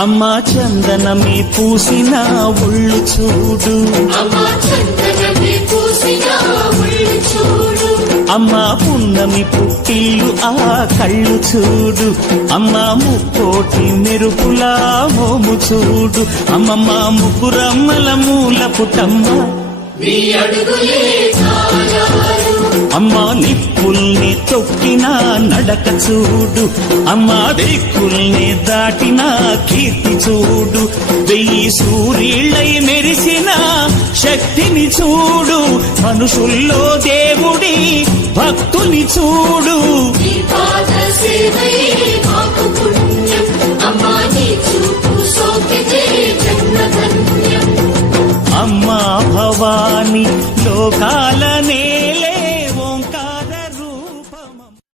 అమ్మా చందనమే పూసిన ఒళ్ళు చూడు, అమ్మా పున్నమి పుట్టిల్లు ఆ కళ్ళు చూడు, అమ్మా ముక్కోటి మెరుపులా మోము చూడు, అమ్మమ్మ ముగ్గురమ్మల మూల పుటమ్మ అమ్మా నిప్పుల్ని తొక్కిన నడక చూడు, అమ్మా దిక్కుల్ని దాటిన కీర్తి చూడు, 1000 సూర్యుళ్ళై మెరిసిన శక్తిని చూడు, మనుషుల్లో దేవుడి భక్తుని చూడు. అమ్మా భవాని లోకాలనే